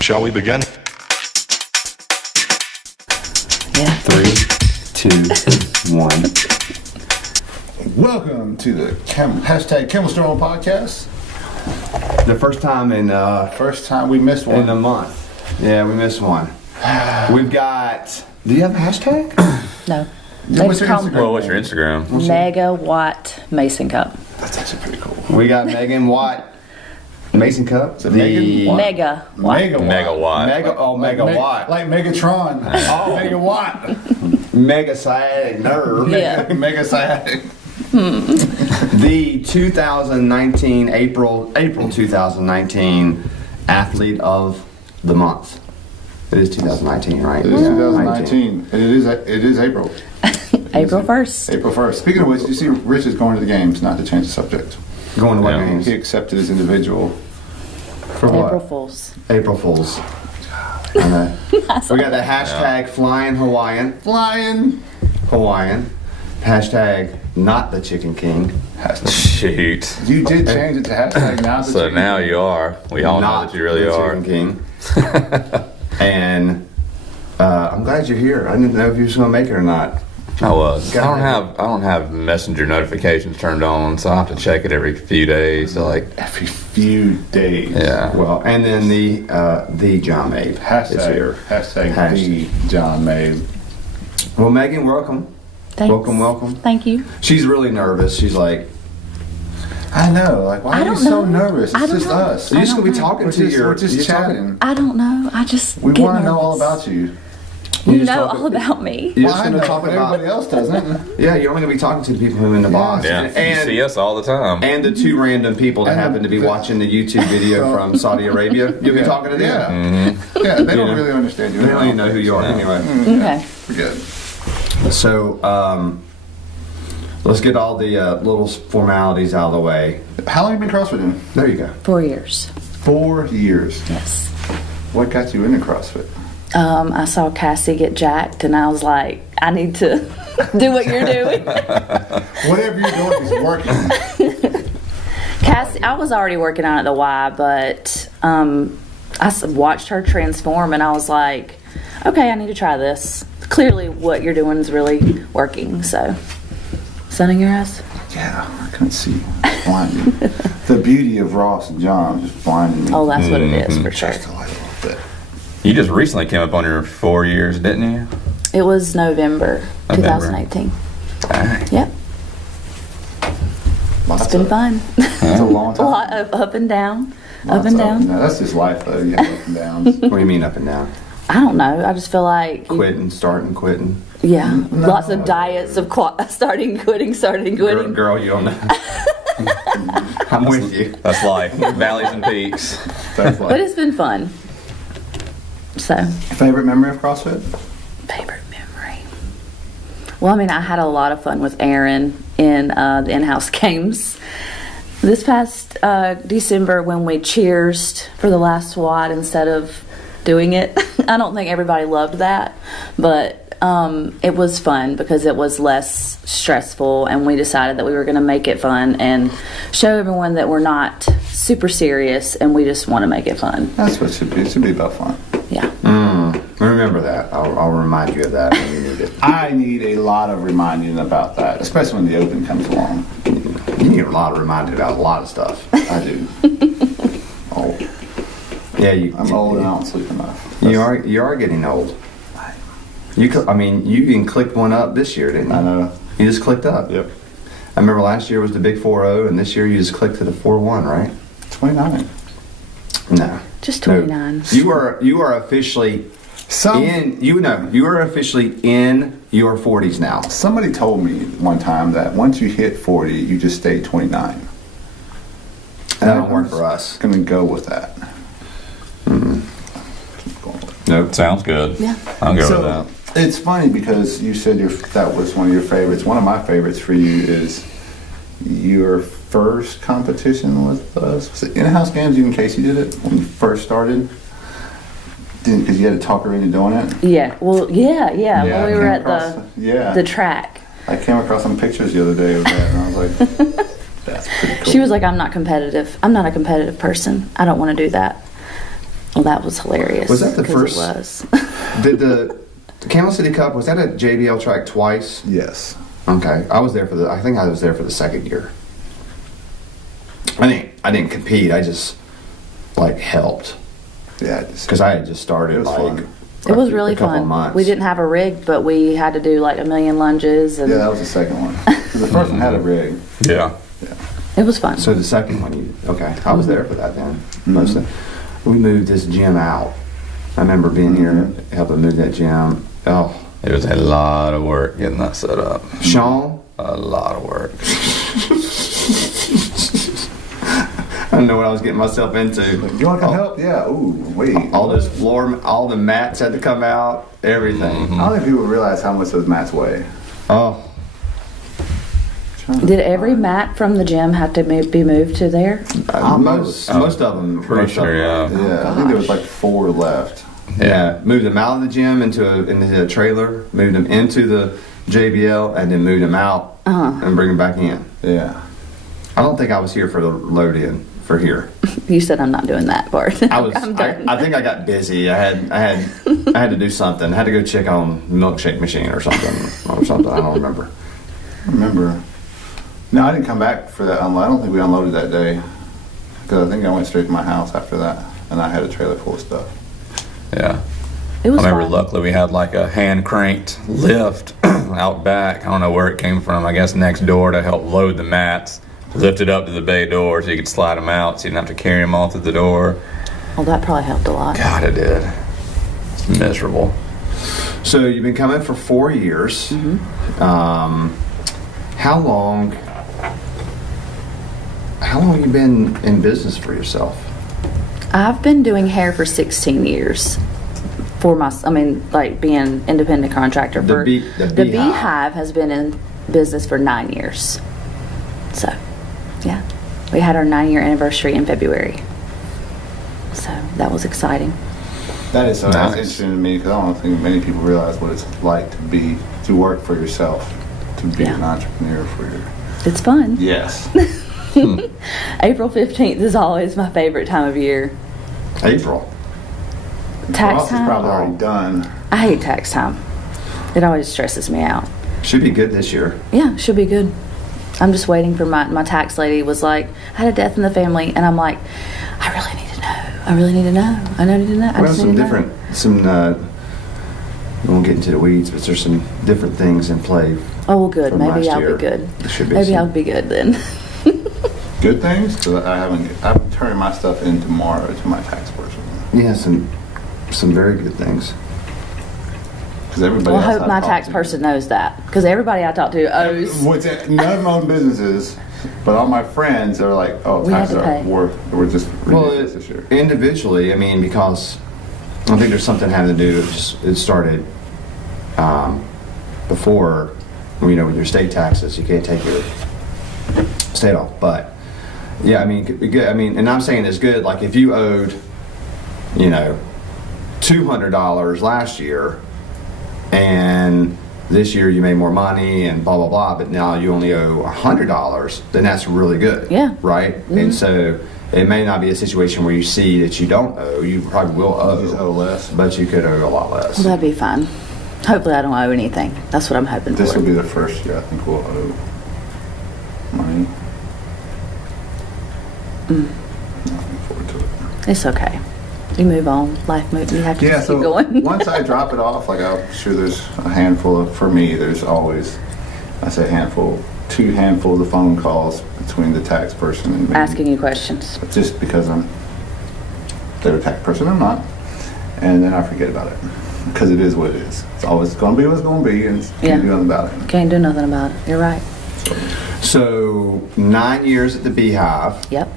Shall we begin? Yeah. 3, 2, 1. Welcome to the hashtag camelstrong podcast. The first time in First time we missed one. in a month. Yeah, we missed one. We've got. Do you have a hashtag? No. Yeah, what's They your call Instagram? Well, what's your Instagram? Megawatt Masencup. That's actually pretty cool. We got Megan Watt, Mason Cup. Is it Megan Watt? Mega. Megawatt. Megawatt. Like Megatron. Oh, Megawatt. Mega sciatic nerve. Yeah. Mega sciatic. The 2019 April 2019 athlete of the month. It is 2019, right? It is 2019. It is April. April 1st. April 1st. Speaking of which, you see Rich is going to the games, not to change the subject. Going to what Yeah. games? He accepted his individual. For what? April Fools. April Fools. I know. We got the hashtag Flying Hawaiian. Flying. Hashtag Not the Chicken King. Shoot. You did change it to hashtag now. So now you are. We all know Not that you really the are. Chicken King. And I'm glad you're here. I didn't know if you were just gonna make it or not. I was. I don't have messenger notifications turned on, so I have to check it every few days. So like, Every few days. yeah. Well, and then the John Mabe is here. Hashtag the John May. Well, Megan, welcome. Thanks. Welcome. Thank you. She's really nervous. She's like, I know. Like, why I are you don't so know. nervous? I It's don't just know. us. you're just gonna be know. talking We're to just, your. we're just you're talking- chatting. I don't know. I just We get want to know nervous. all about you. you're You just know talking- all about me. You're Well, just I gonna know, talk but about. everybody else doesn't. Yeah, you're only gonna be talking to the people who are in the box. Yeah. You see us all the time. And the two random people that And happen to be the- watching the YouTube video from Saudi Arabia. You'll be talking to them. Yeah. Yeah, they don't know. really understand you. They don't even know who you are anyway. Okay. We're good. So, let's get all the little formalities out of the way. How long have you been CrossFitting? There you go. 4 years. 4 years. Yes. What got you into CrossFit? I saw Cassie get jacked, and I was like, I need to do what you're doing. Whatever you're doing is working. Cassie, I was already working out at the Y, but watched her transform, and I was like, okay, I need to try this. Clearly, what you're doing is really working. So, sun in your eyes. Yeah, I couldn't see. Blinding. The beauty of Ross and John just blinding me. Oh, that's what it is for sure. Just a little bit. You just recently came up on your 4 years, didn't you? It was November 2018. Dang. Yep, Lots it's been of- fun. It's a long A time. lot of up and down, Lots up and down. That's just life, though. You have up and downs. What do you mean up and down? I don't know. I just feel like Quitting, starting, quitting. yeah, lots of diets of starting, quitting. Girl, you don't know. I'm with you. That's life. Valleys and peaks. That's But life. it's been fun. So, Favorite memory of CrossFit? favorite memory. Well, I mean, I had a lot of fun with Aaron in the in-house games. This past December, when we cheersed for the last SWAT instead of doing it, I don't think everybody loved that, but it was fun because it was less stressful, and we decided that we were going to make it fun and show everyone that we're not super serious and we just want to make it fun. That's what it should be. It should be about fun. Yeah. Remember that. I'll remind you of that when you need it. I need a lot of reminding about that, especially when the Open comes along. You need a lot of reminded about a lot of stuff. I do. Oh, Yeah, I'm old and I don't sleep enough. You are getting old. You even clicked one up this year, didn't you? I know. You just clicked up. Yep. I remember last year was the big 4-0, and this year you just clicked to the 4-1, right? 29. No. Just No. 29. You are officially you are officially in your 40s now. Somebody told me one time that once you hit 40, you just stay 29. That don't work for us. Gonna go with that. Keep going with it. Nope. Sounds good. Yeah. I'll go So with that. it's funny because you said that was one of your favorites. One of my favorites for you is your first competition with us. Was it in-house games? You and Casey did it when you first started? Because you had to talk her into doing it? Yeah. Well, yeah. Yeah, When we I were came at across the track. I came across some pictures the other day of that, and I was like, that's pretty cool. She was like, I'm not competitive. I'm not a competitive person. I don't want to do that. Well, that was hilarious. Was that the 'cause first- It was. Did the Camel City Cup, was that a JBL track twice? Yes. Okay, I think I was there for the second year. I didn't compete. I just like helped Yeah. because I had just started. It was like fun. It was really a couple fun. months. We didn't have a rig, but we had to do like a million lunges, and Yeah, that was the second one. 'Cause the first one had a rig. Yeah. it was fun. So the second one, I was there for that then. Most of, we moved this gym out. I remember being here helping move that gym. Oh, It was a lot of work getting that set up. Sean. A lot of work. I don't know what I was getting myself into. You want to come help? Yeah. Ooh, wait. All those all the mats had to come out. Everything. I don't think people realize how much those mats weigh. Oh, Did every mat from the gym have to be moved to there? most of them. Pretty most of sure, them. yeah. Yeah, I think there was like 4 left. Yeah, moved them out of the gym into a trailer, moved them into the JBL, and then moved them out and bring them back in. Yeah. I don't think I was here for the load in for here. You said I'm not doing that part. I was. I'm done. I think I got busy. I had to do something. I had to go check on the milkshake machine or something. I don't remember. I remember. No, I didn't come back for that unload. I don't think we unloaded that day. Because I think I went straight to my house after that. And I had a trailer full of stuff. Yeah. It was I remember fun. luckily we had like a hand cranked lift out back. I don't know where it came from. I guess next door to help load the mats. Lift it up to the bay door so you could slide them out so you didn't have to carry them all through the door. Well, that probably helped a lot. God, it did. It's miserable. So you've been coming for 4 years. How long have you been in business for yourself? I've been doing hair for 16 years. Like being independent contractor. The Beehive. Beehive has been in business for 9 years. So, yeah. We had our 9-year anniversary in February. So, that was exciting. That is so Nice. that's interesting to me because I don't think many people realize what it's like to work for yourself, to be Yeah. an entrepreneur for your. It's fun. Yes. April 15th is always my favorite time of year. April. Tax Ross is time. probably already done. I hate tax time. It always stresses me out. Should be good this year. Yeah, should be good. I'm just waiting for my tax lady was like, I had a death in the family, and I'm like, I really need to know. I really need to know. I need to know. I Well, just some need to different, we won't get into the weeds, but there's some different things in play. know. Oh, well, good. from Maybe last I'll year. be good. There should be Maybe some. I'll be good then. Good things because I'm turning my stuff in tomorrow to my tax person Yeah, some very good things. because everybody. Well, I else hope my talk tax to- person knows that because everybody I talk to owes. None of my own businesses, but all my friends are like, "Oh, We had taxes to pay. we're just Well, ridiculous this year." individually, I mean, because I think there's something having to do. It started before, with your state taxes. You can't take your state off, but yeah, I mean, good. I mean, and I'm saying it's good. Like if you owed, $200 last year, and this year you made more money and blah blah blah, but now you only owe $100, then that's really good. Yeah. Right. And so it may not be a situation where you see that you don't owe. You probably will You just owe less. but you could owe a lot less. Well, that'd be fine. Hopefully, I don't owe anything. That's what I'm hoping This for. will be the first year I think we'll owe money. Looking forward to it. It's okay. You move on. Life moves. You have to Yeah, just so keep going. once I drop it off, like I'm sure there's a handful of, for me, there's always, I say handful, 2 handfuls of phone calls between the tax person and me. Asking you questions. Just because they're a tax person, I'm not. And then I forget about it. Because it is what it is. It's always going to be what it's going to be, and can't do nothing about it. Can't do nothing about it. You're right. So 9 years at the Beehive. Yep.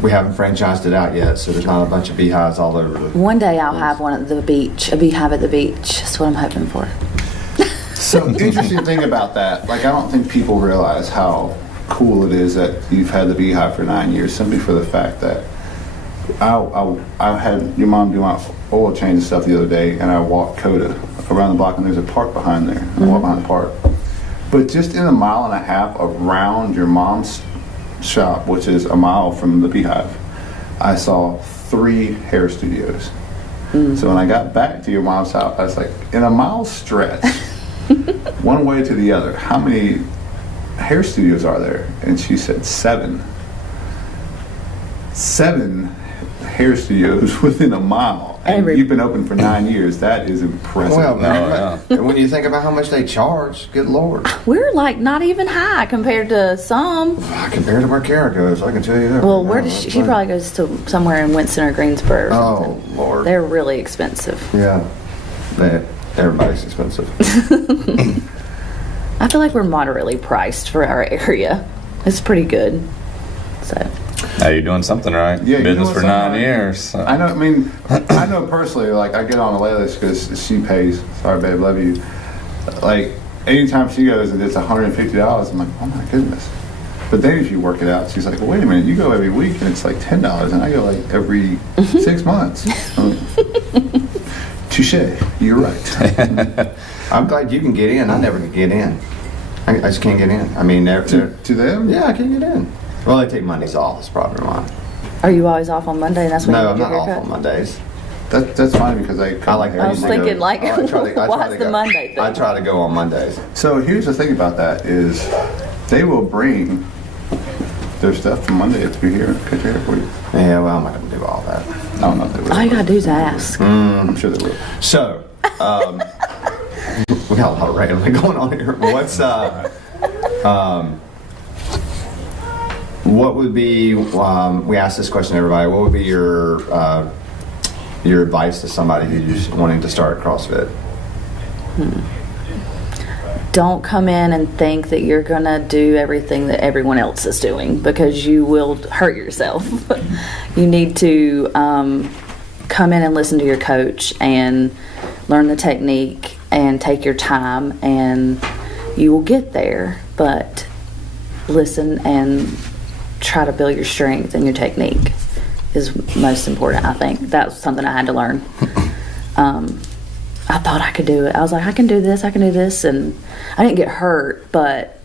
We haven't franchised it out yet, so there's not a bunch of beehives all over the. One day I'll have one at the beach, a beehive at the beach. That's what I'm hoping for. So interesting thing about that, like I don't think people realize how cool it is that you've had the Beehive for 9 years, simply for the fact that I had your mom do my oil change and stuff the other day, and I walked Coda around the block, and there's a park behind there. I walk behind the park. But just in a mile and a half around your mom's shop, which is a mile from the Beehive, I saw 3 hair studios. So when I got back to your mom's house, I was like, in a mile stretch, one way to the other, how many hair studios are there? And she said 7. 7 hair studios within a mile. And you've been open for 9 years. That is impressive. Well, and when you think about how much they charge, good Lord. We're like not even high compared to some. Compared to where Kara goes, I can tell you that. Well, where does she probably goes to somewhere in Winston or Greensboro or something. Oh, Lord. They're really expensive. Yeah. Everybody's expensive. I feel like we're moderately priced for our area. It's pretty good. So. Now you're doing something right. Yeah, business for 9 years. So. I know. I mean, I know personally. Like, I get on a playlist because she pays. Sorry, babe, love you. Like, anytime she goes and it's $150, I'm like, oh my goodness. But then if you work it out, she's like, well, wait a minute, you go every week and it's like $10, and I go like every 6 months. Touche. You're right. I'm glad you can get in. I never could get in. I just can't get in. I mean, to them? Yeah, I can't get in. Well, they take Mondays off. That's probably mine. Are you always off on Monday? And that's when No, you I'm get not your off haircut? on Mondays. That's fine because I like. I was thinking, like, what's the Monday thing? I try to go on Mondays. So here's the thing about that is they will bring their stuff from Monday if you're here, cut your hair for you. Yeah, well, I'm not going to do all that. I don't know if they will. All you gotta do is ask. I'm sure they will. So, we got a lot of rambling going on here. What would be? We asked this question to everybody. What would be your advice to somebody who's wanting to start CrossFit? Don't come in and think that you're gonna do everything that everyone else is doing, because you will hurt yourself. You need to come in and listen to your coach and learn the technique and take your time, and you will get there. But listen and try to build your strength, and your technique is most important. I think that's something I had to learn. I thought I could do it. I was like, I can do this, and I didn't get hurt, but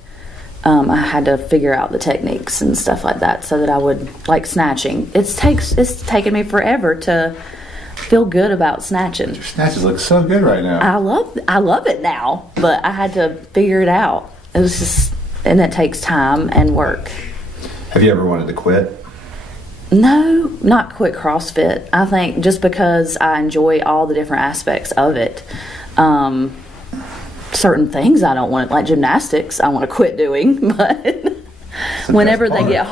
I had to figure out the techniques and stuff like that so that I would, like snatching. It's taken me forever to feel good about snatching. Your snatches look so good right now. I love it now, but I had to figure it out. It was just, and it takes time and work. Have you ever wanted to quit? No, not quit CrossFit. I think just because I enjoy all the different aspects of it. Certain things I don't want, like gymnastics, I want to quit doing, but whenever it gets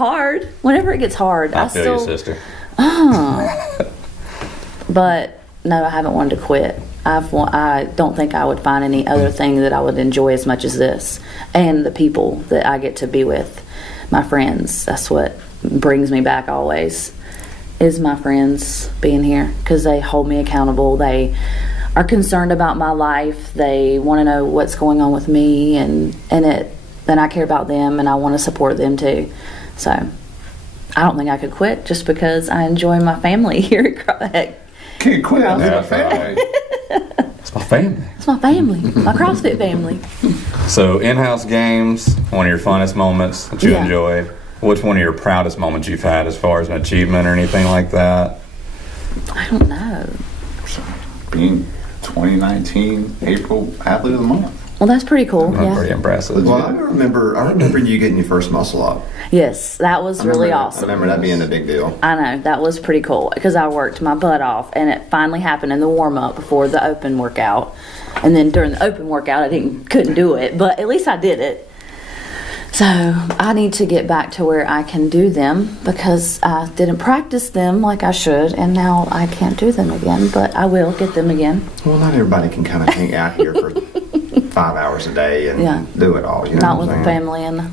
hard, I feel you, sister. But no, I haven't wanted to quit. I don't think I would find any other thing that I would enjoy as much as this, and the people that I get to be with, my friends. That's what brings me back always, is my friends being here, because they hold me accountable. They are concerned about my life. They want to know what's going on with me, and I care about them, and I want to support them too. So I don't think I could quit just because I enjoy my family here at Can't quit. Yeah, family. It's my family. It's my family, my CrossFit family. So, in-house games, one of your funnest moments that you Yeah. enjoyed. What's one of your proudest moments you've had as far as an achievement or anything like that? I don't know. Being 2019 April Athlete of the Month. Well, that's pretty cool. Pretty Yeah. impressive. Well, I remember you getting your first muscle up. Yes, that was really awesome. I remember that being a big deal. I know, that was pretty cool because I worked my butt off, and it finally happened in the warm-up before the open workout. And then during the open workout, I couldn't do it, but at least I did it. So I need to get back to where I can do them, because I didn't practice them like I should, and now I can't do them again, but I will get them again. Well, not everybody can kind of hang out here for 5 hours a day and Yeah. do it all. You know Not what with I'm a saying? family, and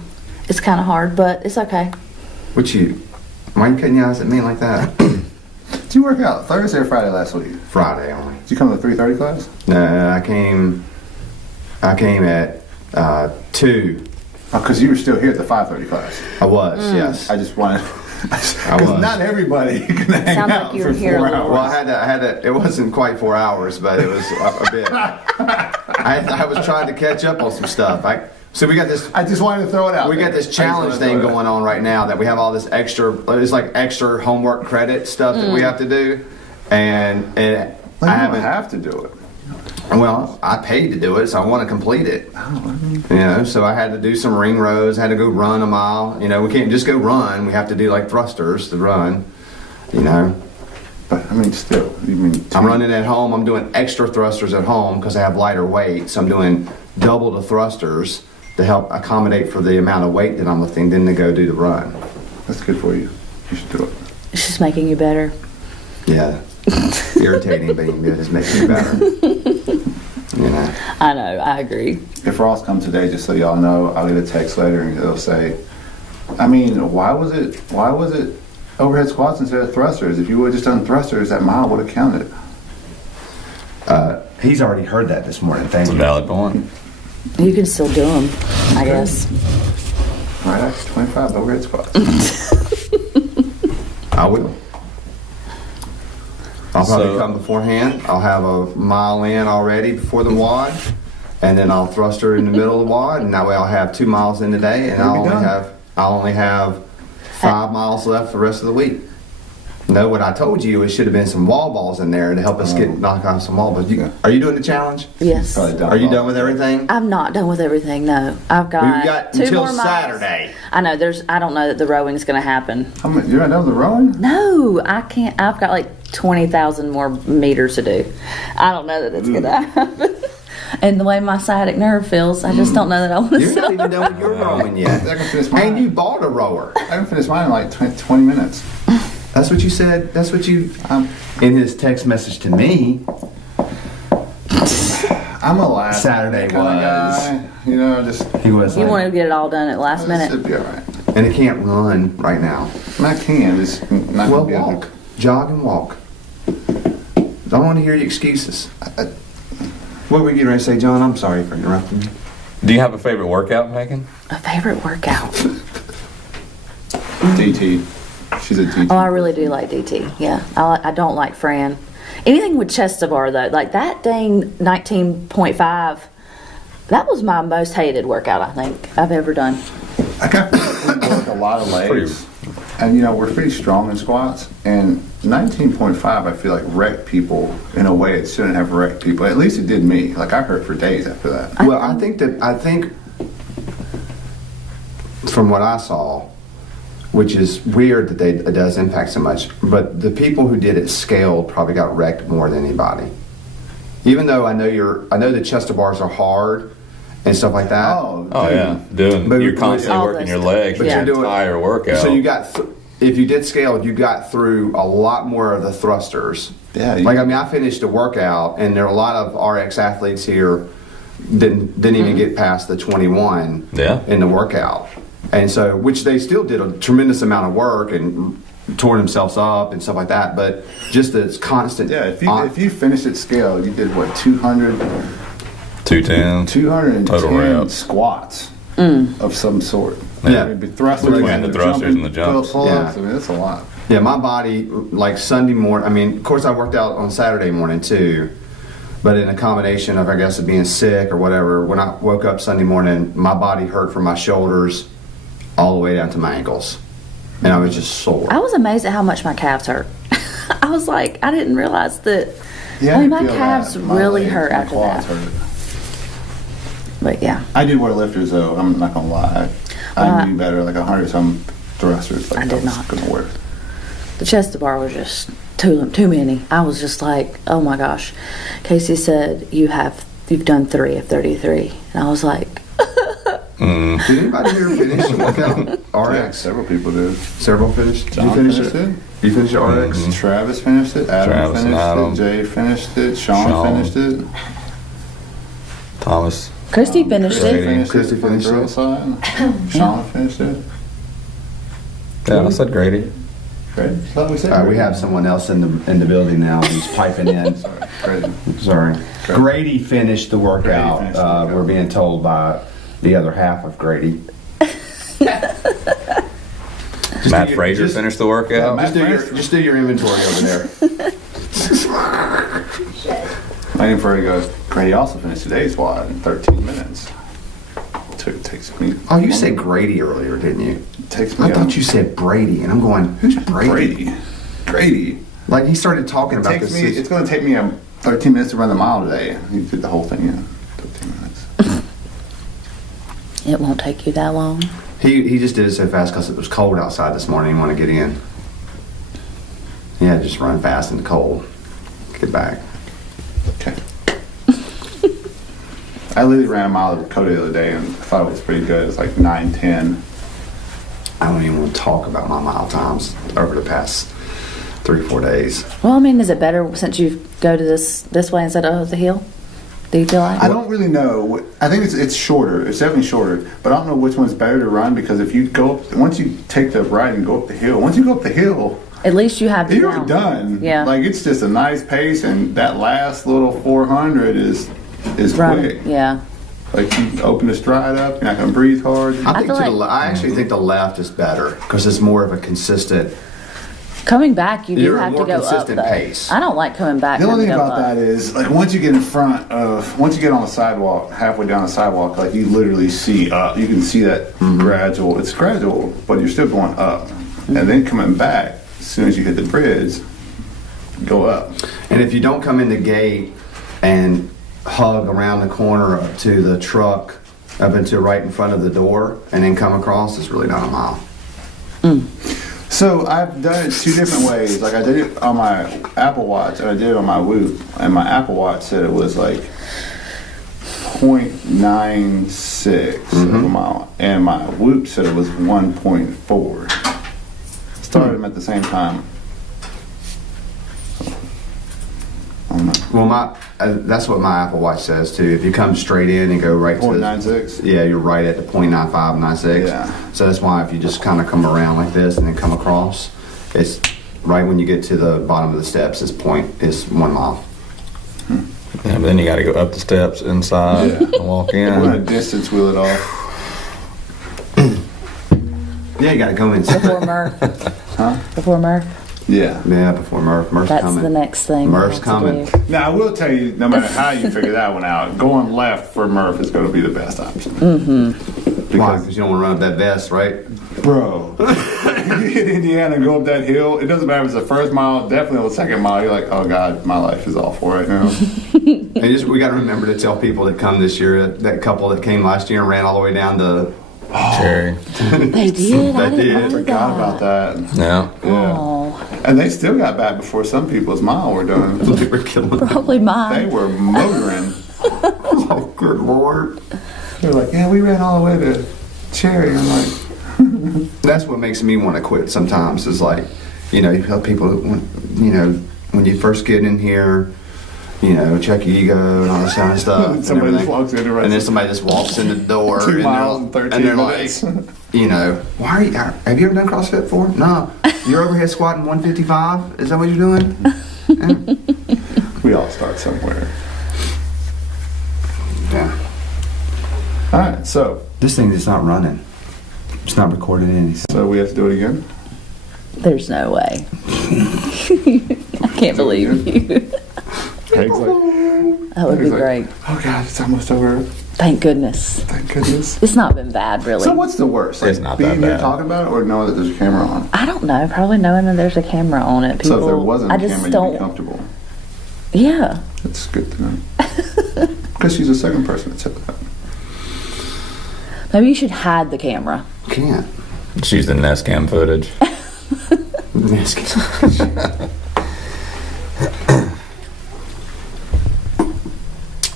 it's kind of hard, but it's okay. Why you cutting your eyes at me like that? Did you work out Thursday or Friday last week? Friday only. Did you come to the 3:30 class? No, I came at 2. Because you were still here at the 5:30 class. I was, yes. I just wanted, was. because not everybody can hang Sounds like out you for were here a 4 little. hours. Well, I had to. It wasn't quite 4 hours, but it was a bit. I was trying to catch up on some stuff. So we got this. I just wanted to throw it out. We got this challenge thing going on right now that we have all this extra. It's like extra homework credit stuff that we have to do, and I haven't have to do it. Well, I paid to do it, so I want to complete it. You know, so I had to do some ring rows. I had to go run a mile. You know, we can't just go run. We have to do like thrusters to run. You know. But I mean, still, you mean I'm running at home. I'm doing extra thrusters at home because I have lighter weight. So I'm doing double the thrusters to help accommodate for the amount of weight that I'm lifting, then to go do the run. That's good for you. You should do it. It's just making you better. Yeah. Irritating being good is making me better. You know. I know, I agree. If Ross comes today, just so y'all know, I'll get a text later and he'll say, I mean, why was it overhead squats instead of thrusters? If you would have just done thrusters, that mile would have counted. He's already heard that this morning. Thank That's a you. valid point. You can still do them, I guess. Right after 25 overhead squats. I will. I'll probably So- come beforehand. I'll have a mile in already before the WOD, and then I'll thruster in the middle of the WOD, and that way I'll have 2 miles in the day, and You'll be done. I'll only have 5 miles left the rest of the week. No, what I told you, it should have been some wall balls in there to help us knock off some wall balls. Are you doing the challenge? Yes. Probably Are you done with everything? I'm not done with everything, no. I've got, We've got 2 until more miles. Saturday. I know, I don't know that the rowing's going to happen. You're not done with the rowing? No, I can't. I've got like 20,000 more meters to do. I don't know that it's going to happen. And the way my sciatic nerve feels, I just don't know that I want to You're not stop. even done with your rowing yet. I can finish mine. And you bought a rower. I can finish mine in like 20 minutes. That's what you said. That's what you. In his text message to me. I'm a last Saturday kind of was. guy. You know, just He was. You like, wanted to get it all done at last it minute. should be all right. and it can't run right now. I can, just not Well, gonna be able walk, jog, and walk. Don't want to hear your excuses. What were you getting ready to say, John? I'm sorry for interrupting you. Do you have a favorite workout, Megan? A favorite workout? DT. She's a DT. Oh, I really do like DT. Yeah, I don't like Fran. Anything with chest to bar though, like that dang 19.5. That was my most hated workout I think I've ever done. I got we work a lot of legs, and you know we're pretty strong in squats. And 19.5, I feel like wrecked people in a way it shouldn't have wrecked people. At least it did me. Like I hurt for days after that. Well, I think from what I saw, which is weird that it does impact so much, but the people who did it scaled probably got wrecked more than anybody. Even though I know the chest to bars are hard and stuff like that. Oh yeah, But- you're constantly All working those your things. legs But the you're doing- entire workout. So you got, if you did scale, you got through a lot more of the thrusters. Yeah, Like, I mean, I finished a workout, and there are a lot of RX athletes here didn't even get past the 21 Yeah. in the workout. And so, which they still did a tremendous amount of work and tore themselves up and stuff like that. But just this constant. Yeah, if you finished at scale, you did what 210. 210 Total reps. squats of some sort. Yeah. Maybe thrusters, Between the thrusters and the jumps. pull-ups. Yeah. I mean, that's a lot. Yeah, my body, like Sunday morning, I mean, of course I worked out on Saturday morning too, but in a combination of, I guess, of being sick or whatever, when I woke up Sunday morning, my body hurt from my shoulders all the way down to my ankles. And I was just sore. I was amazed at how much my calves hurt. I was like, I didn't realize that. Yeah, I mean, I my feel calves that. My really legs, hurt my after quads that. hurt. But yeah, I do wear lifters though. I'm not gonna lie. I do better, like 100-some thrusters. Like I did was not. gonna wear. the chest to bar was just too many. I was just like, oh my gosh. Casey said you've done 3 of 33, and I was like, Did anybody here finish the workout? Yeah, RX? several people do. Several finished? Did you John finish finished it? it. You finished your RX? Travis finished it. Adam Travis and finished Adam. it. Jay finished it. Sean Sean. finished it. Thomas. Christy finished Christy it. finished Christy it. From the finished girl it. side. Sean finished it. Yeah, I said Grady. Great. Thought we said We great. have someone else in the building now who's piping in. Great. Sorry. Grady finished the workout. Grady finished the workout. We're being told by the other half of Grady. Matt Frazier finished the workout. Matt- Just do your inventory over there. My name for goes. Grady also finished today's WOD in 13 minutes. It takes me. Oh, you said Grady earlier, didn't you? It takes me. I thought you said Brady, and I'm going, who's Brady? Grady. Like he started talking about Takes this. me. It's going to take me 13 minutes to run the mile today. You did the whole thing in 13 minutes. It won't take you that long. He just did it so fast because it was cold outside this morning. He wanted to get in. Yeah, just run fast in the cold. Get back. Okay. I literally ran a mile with Dakota the other day and I thought it was pretty good. It was like 9:10. I don't even want to talk about my mile times over the past 3-4 days. Well, I mean, is it better since you go to this way instead of the hill? Do you feel like? I don't really know. I think it's shorter. It's definitely shorter. But I don't know which one's better to run because if you go up, once you take the ride and go up the hill, once you go up the hill, At least you have. you're done. Yeah. Like it's just a nice pace, and that last little 400 is Run. quick. Yeah. Like you open the stride up, you're not gonna breathe hard. I think feel I actually think the left is better because it's more of a consistent. Coming back, you do You're a have to more go up consistent though. pace. I don't like coming back. The only thing having to about go up. that is, like, once you get once you get on the sidewalk, halfway down the sidewalk, like, you literally see up. You can see that gradual. It's gradual, but you're still going up. And then coming back, as soon as you hit the bridge, go up. And if you don't come in the gate and hug around the corner up to the truck, up into right in front of the door, and then come across, it's really not a mile. So I've done it 2 different ways. Like I did it on my Apple Watch and I did it on my Whoop. And my Apple Watch said it was like 0.96 of a mile. And my Whoop said it was 1.4. Started them at the same time. I don't know. Well, that's what my Apple Watch says too. If you come straight in and go right to 0.96? yeah, you're right at the 0.95, 96. Yeah. So that's why if you just kind of come around like this and then come across, it's right when you get to the bottom of the steps. Is 1 mile. Yeah, but then you got to go up the steps inside and walk We're going to in. distance wheel it off. Yeah, you got to go inside. Before Murph. Huh? Before Murph. Yeah. Yeah, before Murph's That's coming. the next thing. we Murph's have to coming. do. Now, I will tell you, no matter how you figure that one out, going left for Murph is going to be the best option. Why? Because you don't want to run up that vest, right? Bro, you hit Indiana and go up that hill, it doesn't matter if it's the first mile, definitely on the second mile, you're like, oh God, my life is awful right now. And we got to remember to tell people that come this year, that couple that came last year and ran all the way down to Cherry. They did. I They didn't did. know Forgot that. about that. Yeah. Yeah. Oh, And they still got back before some people's mile were done. they were killing them. probably They mine. were motoring. Oh, good Lord. They're like, yeah, we ran all the way to Cherry. I'm like, That's what makes me want to quit sometimes is like, you tell people, when you first get in here, check your ego and all this kind of stuff. and Somebody just everything. walks in the rest And then of- somebody just walks in the door. 2 and miles they're- and 13 and they're minutes. like, why are you, have you ever done CrossFit before? No. You're overhead squatting 155? Is that what you're doing? we all start somewhere. Yeah. All right, so This thing is not running. It's not recording anything. we have to do it again? There's no way. I can't believe you. Peg's like, That would be He's like, great. oh God, it's almost over. Thank goodness. Thank goodness. It's not been bad, really. So what's the worst? It's not being that here bad. talking about it or knowing that there's a camera on? I don't know. Probably knowing that there's a camera on it. People, So if there wasn't I a just camera, you'd don't. be comfortable. Yeah. That's good to know. Because she's the second person that said that. Maybe you should hide the camera. Can't. Just use the Nest Cam footage.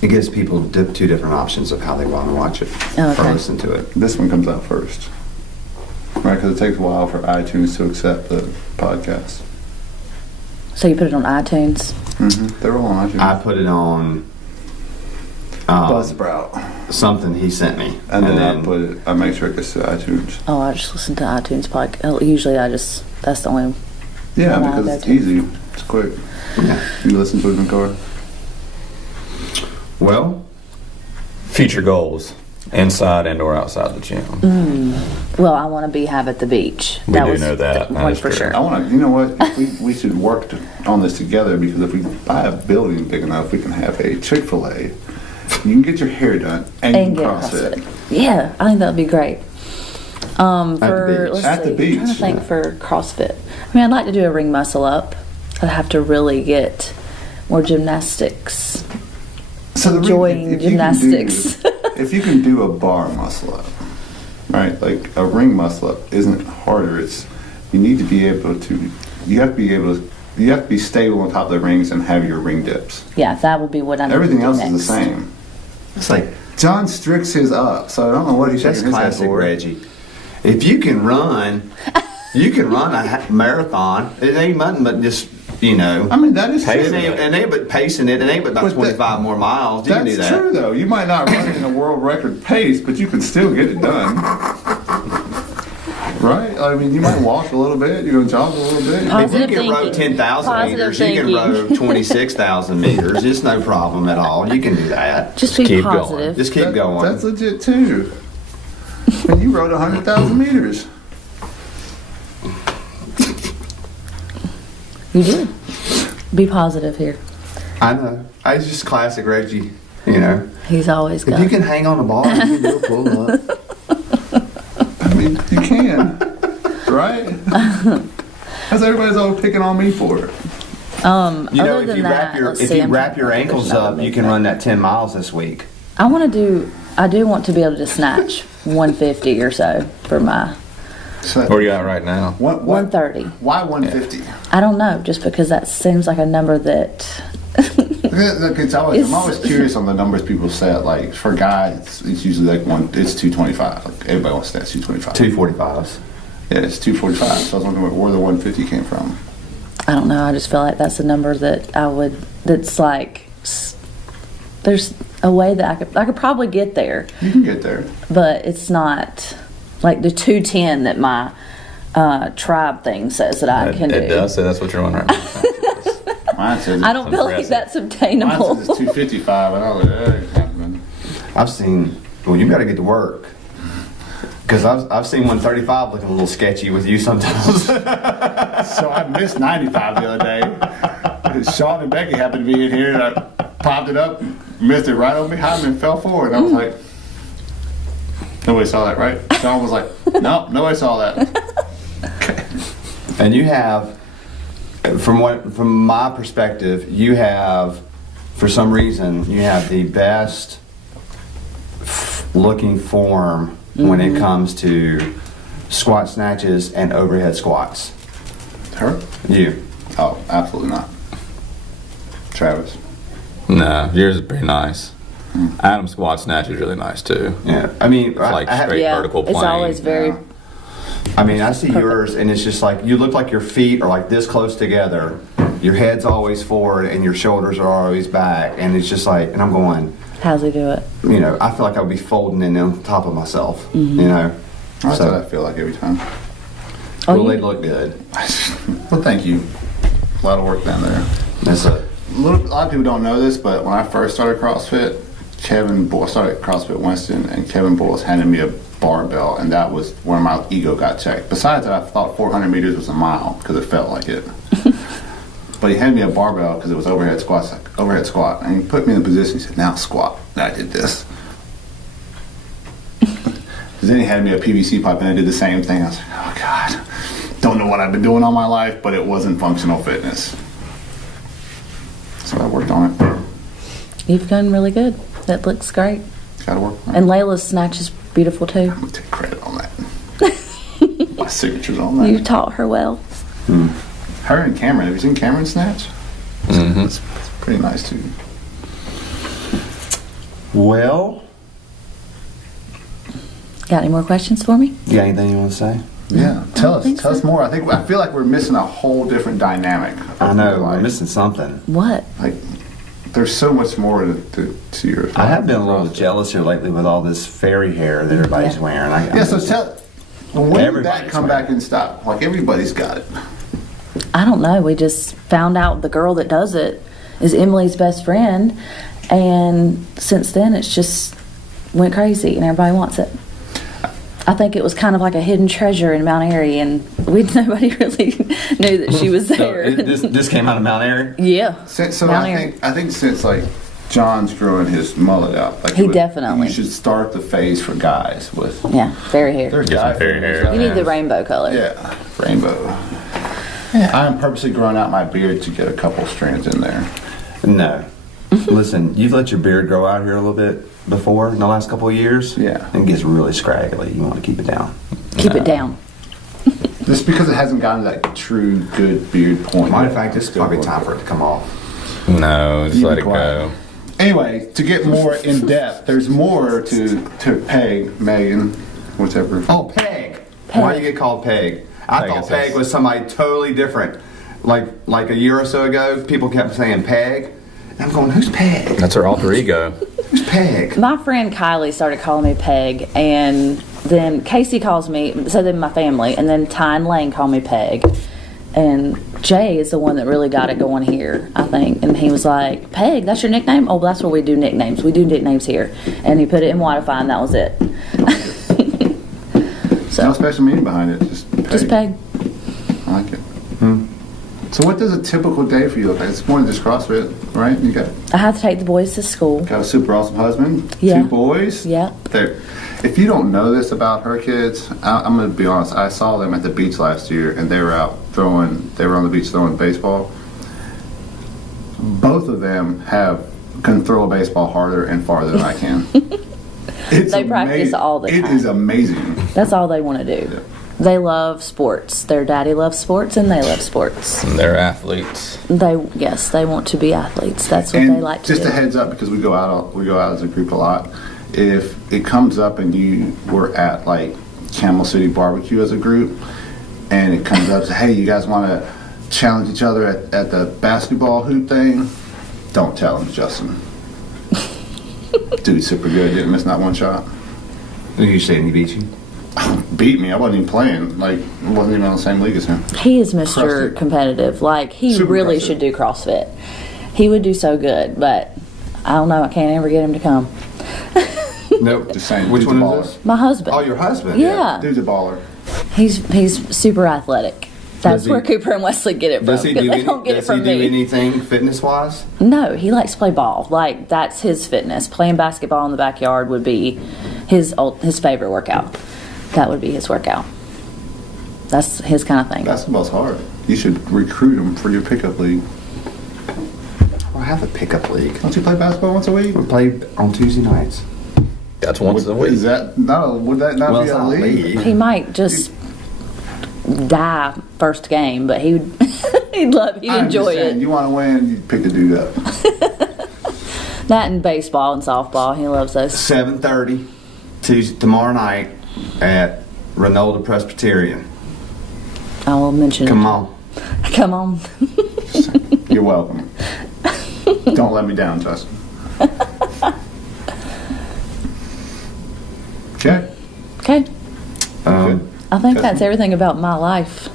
It gives people 2 different options of how they want to watch it Oh, or okay. listen to it. This one comes out first. Right, because it takes a while for iTunes to accept the podcast. So you put it on iTunes. They're all on iTunes. I put it on Buzzsprout. something he sent me. And then I make sure it gets to iTunes. Oh, I just listen to iTunes podcast. Usually that's the only. Yeah, Oh, because wow, it's that too. easy. It's quick. Yeah. You listen to it in the car. Well, Future goals. Inside and or outside the gym. Well, I want to have at the beach. We do know that. the That one is for true. sure. I want to, you know what? We should work on this together because if we buy a building big enough, we can have a Chick-fil-A You can get your hair done and And you get can CrossFit. CrossFit. Yeah, I think that would be great. For beach. let's At the see, beach, I'm trying to think yeah. for CrossFit. I mean, I'd like to do a ring muscle up. I'd have to really get more gymnastics. So Enjoying if you can gymnastics. if you can do a bar muscle up, right? Like a ring muscle up isn't harder. It's you need to be able to. You have to be stable on top of the rings and have your ring dips. Yeah, that would be what I need Everything to do else next. is the same. It's like John Strix his up, so I don't know what he's That's shaking his head classic for. Reggie. If you can run, you can run a marathon. It ain't nothing but just, I mean, that is It true. ain't but pacing it. It ain't but about But 25 more miles. You can do That's that. true, though. You might not run in a world record pace, but you can still get it done. Right? I mean, you might walk a little bit. You're going to jog a little bit. If you Positive can row thinking. 10,000 Positive meters, you can thinking. row 26,000 meters. It's no problem at all. You can do that. Just be keep going. positive. Just keep going. That's legit, too. And you rode 100,000 meters. You did. Be positive here. I know. It's just classic Reggie. He's always If got. you can hang on the bar, you can do a pull up. I mean, you can. Right? That's everybody's all picking on me for it. Other If than you that, let's see, I'm wrap trying your to think if ankles there's up, another you can big run that 10 miles this week. I do want to be able to snatch 150 or so for my So, Where you at right now? what, 130. Why 150? I don't know, just because that seems like a number that. Look, I'm always curious on the numbers people set. Like for guys, it's usually like it's 225. Like everybody wants that 225. 245s. Yeah, it's 245. So I was wondering where the 150 came from. I don't know. I just feel like that's a number that I would. That's like. There's a way that I could probably get there, You can get there. but it's not like the 210 that my tribe thing says that I can do. It does say that's what you're on right now. Mine says I don't feel like impressive. that's Mine obtainable. says it's 255, and I was like, that ain't happening. I've seen. Well, you got to get to work. Because I've seen 135 looking a little sketchy with you sometimes. So I missed 95 the other day. Sean and Becky happened to be in here, and I popped it up, missed it right on behind me, and fell forward. And I was like, nobody saw that, right? Sean was like, nope, nobody saw that. And you have, from my perspective, you have, for some reason, you have the best looking form when it comes to squat snatches and overhead squats. Her? You. Oh, absolutely not. Travis. Nah, yours is pretty nice. Adam's squat snatch is really nice too. Yeah. I mean, It's like straight Yeah, vertical plane. it's always very. Yeah. I mean, I see yours, and it's just like you look like your feet are like this close together. Your head's always forward, and your shoulders are always back, and it's just like, and I'm going, How's he do it? I feel like I would be folding in on top of myself, That's what I feel like every time. Oh, well, you- they look good. Well, thank you. A lot of work down there. That's it. A lot of people don't know this, but when I first started CrossFit, started CrossFit Winston, and Kevin Boyles handed me a barbell, and that was where my ego got checked. Besides that, I thought 400 meters was a mile because it felt like it. But he handed me a barbell because it was overhead squat, and he put me in a position. He said, "Now squat." And I did this. Then he handed me a PVC pipe, and I did the same thing. I was like, "Oh God, don't know what I've been doing all my life, but it wasn't functional fitness." So I worked on it. You've done really good. That looks great. Got to work on it. And Layla's snatch is beautiful too. I'm gonna take credit on that. My signature's on that. You taught her well. Her and Cameron. Have you seen Cameron snatch? It's pretty nice too. Well, Got any more questions for me? you got anything you want to say? Yeah. Tell us. think Tell so. us more. I feel like we're missing a whole different dynamic. of I know, your we're life. missing something. What? Like, there's so much more to your. I have been a little jealous here lately with all this fairy hair that everybody's Yeah. wearing. Yeah. So tell. When did that Everybody's come wearing back and stop? Like everybody's got it. I don't know. We just found out the girl that does it is Emily's best friend, and since then it's just went crazy, and everybody wants it. I think it was kind of like a hidden treasure in Mount Airy, and nobody really knew that she was So there. this came out of Mount Airy? Yeah. So Mount I Airy. think since like John's growing his mullet out. Like He definitely. You should start the phase for guys with. Yeah, fairy hair. There's Get some guy fairy fairies hair. out You need there. the rainbow color. Yeah, rainbow. Yeah, I'm purposely growing out my beard to get a couple strands in there. No. Listen, you've let your beard grow out here a little bit before in the last couple of years. Yeah. And it gets really scraggly. You want to keep it down. Keep it down. Just because it hasn't gotten to that true good beard point. Matter of yet. fact, this is probably time for it to come off. No, just You let be it quiet. go. Anyway, to get more in depth, there's more to Peg, Megan, whatever. Oh, Peg. Why do you get called Peg? I Peg thought is Peg this. was somebody totally different. Like a year or so ago, people kept saying Peg. And I'm going, who's Peg? That's her alter ego. Who's Peg? My friend Kylie started calling me Peg, and then Casey calls me, so then my family, and then Ty and Lane call me Peg. And Jay is the one that really got it going here, I think. And he was like, Peg, that's your nickname? Oh, well, that's where we do nicknames. We do nicknames here. And he put it in Wi-Fi, and that was it. No special meaning behind it, just Peg. Just Peg. I like it. So what does a typical day for you look like? It's more than just CrossFit, right? You got I have to take the boys to school. a super awesome husband, Yeah. 2 boys. Yeah. If you don't know this about her kids, I'm going to be honest. I saw them at the beach last year, and they were out throwing. They were on the beach throwing baseball. Both of them can throw a baseball harder and farther than I can. They practice all the It time. is amazing. That's all they want to do. Yeah. They love sports. Their daddy loves sports, and they love sports. And they're athletes. They want to be athletes. That's what And they like to just do. a heads up, because we go out as a group a lot. If it comes up and you were at like Camel City Barbecue as a group, and it comes up, hey, you guys want to challenge each other at the basketball hoop thing? Don't tell him, Justin. Dude's super good. Didn't miss not one shot. You saying he beat you? Beat me. I wasn't even playing. Like, I wasn't even on the same league as him. He is Mr. Crushed it. Competitive. Like, he Super really crushed should it. do CrossFit. He would do so good, but I don't know. I can't ever get him to come. Nope. Just saying. Which dude's a one baller. is this? My husband. Oh, your husband? Yeah. Dude's a baller. He's super athletic. That's Does he- where Cooper and Wesley get it from. Does he Because do, they don't get it does he from do me. anything fitness-wise? No, he likes to play ball. Like, that's his fitness. Playing basketball in the backyard would be his favorite workout. That would be his workout. That's his kind of thing. Basketball's hard. You should recruit him for your pickup league. Well, I have a pickup league. Don't you play basketball once a week? We play on Tuesday nights. That's once a week. Is that no? Would that not Well, be it's a not a league? league. He might just die first game, but he'd I'm just enjoy saying, it. you want to win, you pick the dude up. That and baseball and softball. He loves those. 7:30 Tuesday tomorrow night at Renolda Presbyterian. I will mention Come it. on. Come on. You're welcome. Don't let me down, Justin. Okay. Okay. Um, I think that's Justin? everything about my life.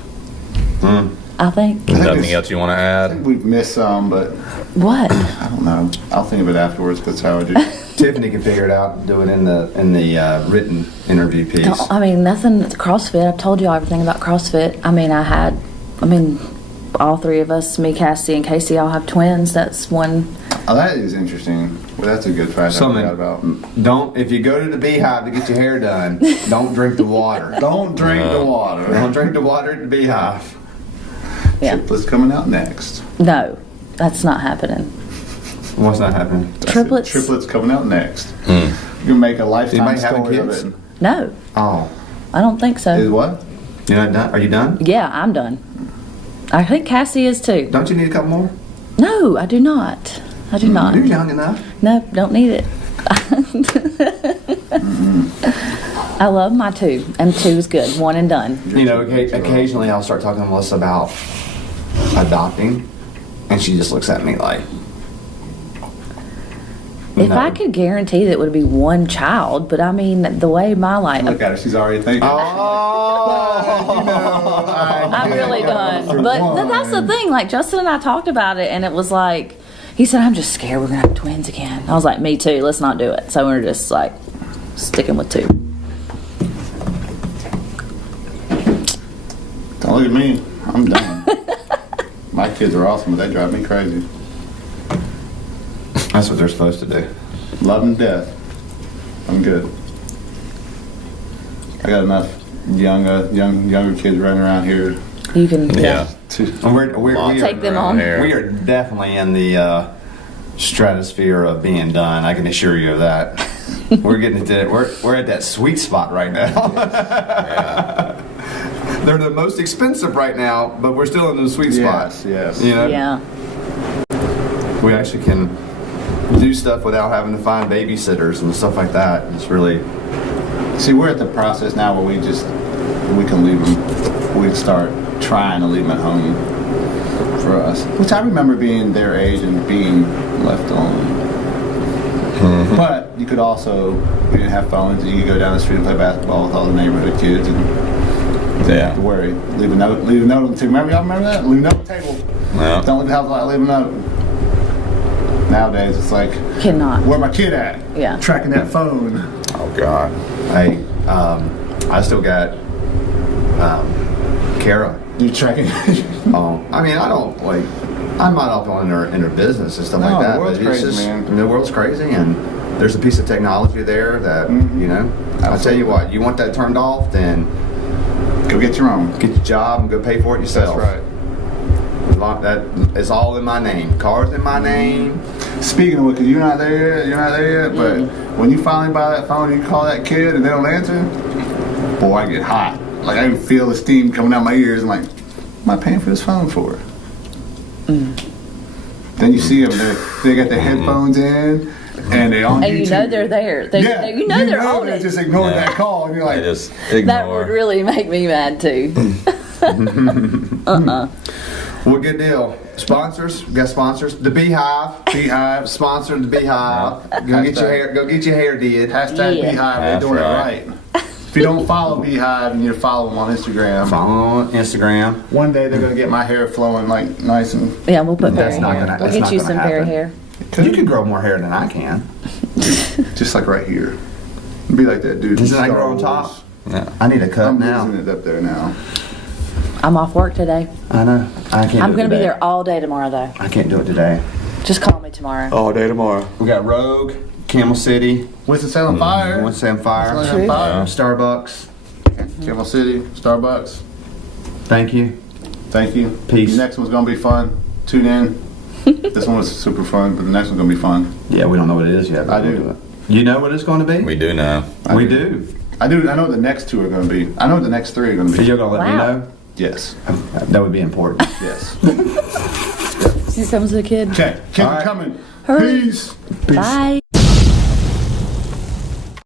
I think. Nothing it's- else you want to I add? think we've missed some, but What? I don't know. I'll think of it afterwards because how I do. Tiffany can figure it out and do it in the written interview piece. I mean, nothing. CrossFit. I've told you all everything about CrossFit. I mean, all three of us, me, Cassie, and Casey, all have twins. That's one. Oh, that is interesting. Well, that's a good fact I forgot about. If you go to the beehive to get your hair done, don't drink the water. Don't drink the water. Don't drink the water at the beehive. Yeah. Triplets coming out next. No, that's not happening. What's not happening? That's it. Triplets? Triplets coming out next. You can make a lifetime Anybody having story of kids? it. No, Oh, I don't think Is so. what? you're not done? Are you done? Yeah, I'm done. I think Cassie is too. Don't you need a couple more? No, I do not. I do not. You're young enough. No, don't need it. I love my 2, and 2 is good. 1 and done. You know, occasionally I'll start talking to Melissa about adopting, and she just looks at me like, If no. I could guarantee that it would be 1 child, but I mean, the way my life, Look at her. She's already thinking. I'm really done. But that's the thing. Like, Justin and I talked about it, and it was like, he said, I'm just scared we're going to have twins again. I was like, me too. Let's not do it. So we're just like sticking with 2. Don't look at me. I'm done. My kids are awesome, but they drive me crazy. That's what they're supposed to do. Love them to death. I'm good. I got enough younger kids running around here. You can Yeah. And we take them on. We are definitely in the stratosphere of being done. I can assure you of that. We're getting to we're at that sweet spot right now. They're the most expensive right now, but we're still in the sweet spot. Yes. You know? Yeah. We actually can do stuff without having to find babysitters and stuff like that. It's really. See, we're at the process now where we can leave them. We start trying to leave them at home for us. Which I remember being their age and being left alone. But you could also, we didn't have phones. You could go down the street and play basketball with all the neighborhood kids and don't have to worry. Leave a note on the table. Y'all remember that? Leave a note on the table. No. Don't leave the house without leaving a note. Nowadays, it's like, Cannot. where my kid at? Yeah. Tracking that phone. Oh God. Hey, I still got Kara. You tracking? I mean, I don't like. I'm not up on in her business and stuff like that. The world's but crazy, it's just, man. I mean, the world's crazy, and there's a piece of technology there that you know. I'll tell you what. You want that turned off, then Go get your own. get your job and go pay for it yourself. That's right. That it's all in my name. Car's in my name. Speaking of which, you're not there yet, but when you finally buy that phone and you call that kid and they don't answer, boy, I get hot. Like, I can feel the steam coming out my ears. I'm like, what am I paying for this phone for? Then you see them, they got their headphones in, and they on And YouTube. you know they're there. You know they're on they it. just ignored Yeah. that call, and you're like, I just ignore. That would really make me mad too. Well, good deal. Sponsors, we got sponsors. The Beehive sponsored the Beehive. Go get your hair. Go get your hair did. hashtag Yeah. Beehive, they're That's doing right. it right. If you don't follow Beehive and you follow them on Instagram, Follow on Instagram. one day they're gonna get my hair flowing like nice and. Yeah, we'll put That's fairy not hair. gonna- We'll that's get not you gonna some fairy happen. hair. You can grow more hair than I can. Just like right here. Be like that dude. Doesn't in that Star grow on Wars. top? Yeah. I need a cut I'm now. losing it up there now. I'm off work today. I know. I can't. I'm do it going to be today. there all day tomorrow though. I can't do it today. Just call me tomorrow. All day tomorrow. We got Rogue, Camel City, Winston-Salem Fire. Winston Fire, Winston-Salem Fire. Starbucks. Camel City, Starbucks. Thank you. Thank you. Peace. The next one's gonna be fun. Tune in. This one was super fun, but the next one's gonna be fun. Yeah, we don't know what it is yet. but I we'll do. it. You know what it's going to be? We do now. We do. I do. I know what the next two are gonna be. I know what the next three are gonna So be. you're going to let me Wow. know? Yes. That would be important. Yes. Here comes the kid. Okay. Keep All right. it coming. Hurry. Peace. Bye.